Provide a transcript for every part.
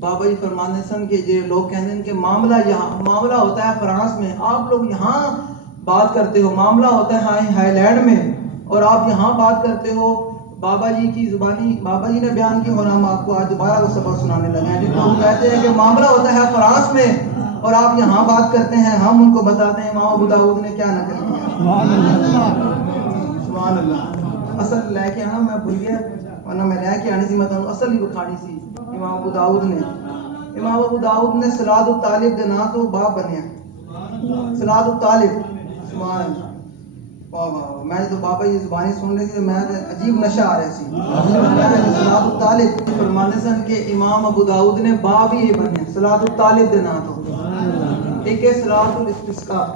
بابا جی فرماتے سن کہ جو لوگ کہتے ہیں کہ معاملہ ہوتا ہے فرانس میں، آپ لوگ یہاں بات کرتے ہو، معاملہ ہوتا ہے ہائی لینڈ میں اور آپ یہاں بات کرتے ہو۔ بابا جی کی زبانی بابا جی نے بیان کی اور ہم آپ کو آج دوبارہ وہ سبق سنانے لگے ہیں، جن کو کہتے ہیں کہ معاملہ ہوتا ہے فرانس میں اور آپ یہاں بات کرتے ہیں۔ ہم ان کو بتاتے ہیں امام ابو داؤد نے کیا نقل کیا۔ سبحان اللہ۔ اصل لے کے آنا میں بھول گیا، ورنہ میں لے کے آنی سی، میں اصل ہی بخاری سی۔ امام ابو داؤد نے صلاۃ الطالب دے نا تو باب بنیا، صلاۃ الطالب۔ سبحان اللہ، واہ واہ۔ میں تو بابا جی زبانی سن رہی تھی، میں عجیب نشہ آ رہا سی۔ صلاۃ الطالب فرمانے سن کہ امام ابو داؤد نے باب ہی بنیا صلاۃ الطالب دے نا تو۔ ایک ہے صلاۃ الاستسقاء،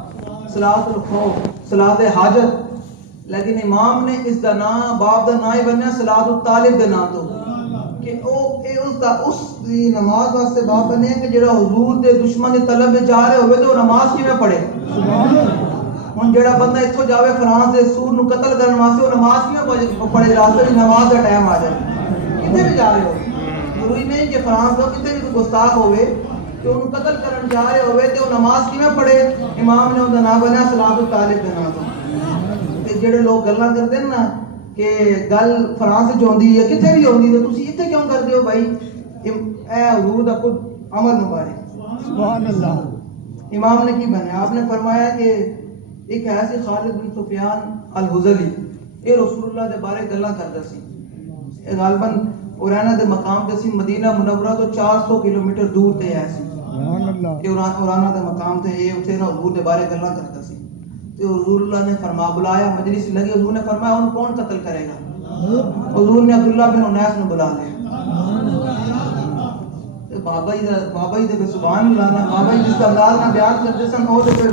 صلاۃ الخوف، صلاۃ حاجت، لیکن امام نے اس دا نام باب دا نا ہی بنیا صلاۃ الطالب دے نا تو، کہ اس دی نماز واسطے باب بنے کہ جڑا حضور دے دشمن دے طلب میں جا رہے ہوئے تو وہ نماز کیویں پڑھے۔ ہن جڑا بندہ اتھوں جاوے فرانس دے سور نو قتل کرن واسطے، وہ نماز کیویں پڑھے؟ راستے وچ نماز دا ٹائم آ جائے، کتے بھی جا رہے ہو، ضروری نہیں کہ فرانس دو کتے بھی کوئی گستاخ ہوئے کہ انہوں قتل کرن جا رہے ہوئے تو وہ نماز کیویں پڑھے؟ امام نے ان دا نام بنیا صلاۃ الطالب دے نام تو۔ جڑے لوگ گلاں کرتے ہیں نا کہ گل فرانس جو ہوندی ہے کتنے بھی ہوندی، تو تسی اتنے کیوں کرتے ہو بھائی؟ اے حضور دا خود عمل مبارک۔ سبحان اللہ۔ امام نے کی بنیا؟ آپ نے فرمایا کہ ایک ایسی خالد بن سفیان الحزلی، اے رسول اللہ دے بارے گلاں کردا سی، غالباً اورینا دے مقام تے سی، مدینہ منورہ تو 400 کلومیٹر دور تے ہے سی۔ سبحان اللہ۔ کہ اورانا دے مقام تے اے اتھے نا حضور دے بارے گلاں کردا سی، تو حضور اللہ نے فرما بلایا، مجلس لگی، حضور نے فرمایا ان کون قتل کرے گا؟ حضور نے عبداللہ بن انیس نے بلا لیا۔ بابا جی دے سبحان اللہ نا، بابا جی جس انداز نہ بیان کرتے سن وہ تو پھر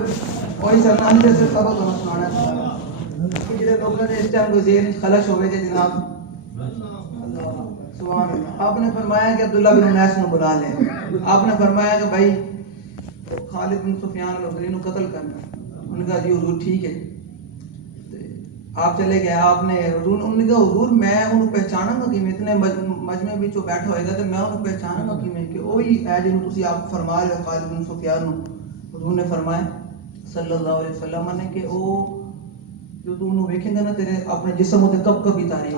وہی سرنانی جیسے سبق ہونا سنانا ہے کہ جڑے لوگوں نے اس ٹائم کو ذہن خلش ہوئے تھے جناب۔ سبحان اللہ۔ آپ نے فرمایا کہ عبداللہ بن انیس نے بلا لیا، آپ نے فرمایا کہ بھائی خالد بن سفیان الحزلی کو قتل کرنا۔ انہوں نے کہا جی حضور ٹھیک ہے۔ آپ چلے گئے، آپ نے انہوں نے کہا حضور میں انہوں پہچانا گا کہ میں اتنے مجمع میں جو بیٹھا ہوئے گا تو میں انہوں پہچانا گا کہ وہی ہے جنہوں تسی آپ فرما رہے ہو خالد بن سفیان۔ حضور نے فرمایا صلی اللہ علیہ وسلم نے کہ وہ جو تو انہوں ویکھیں گا نا تیرے اپنے جسم ہوتے کب کبھی تاریخ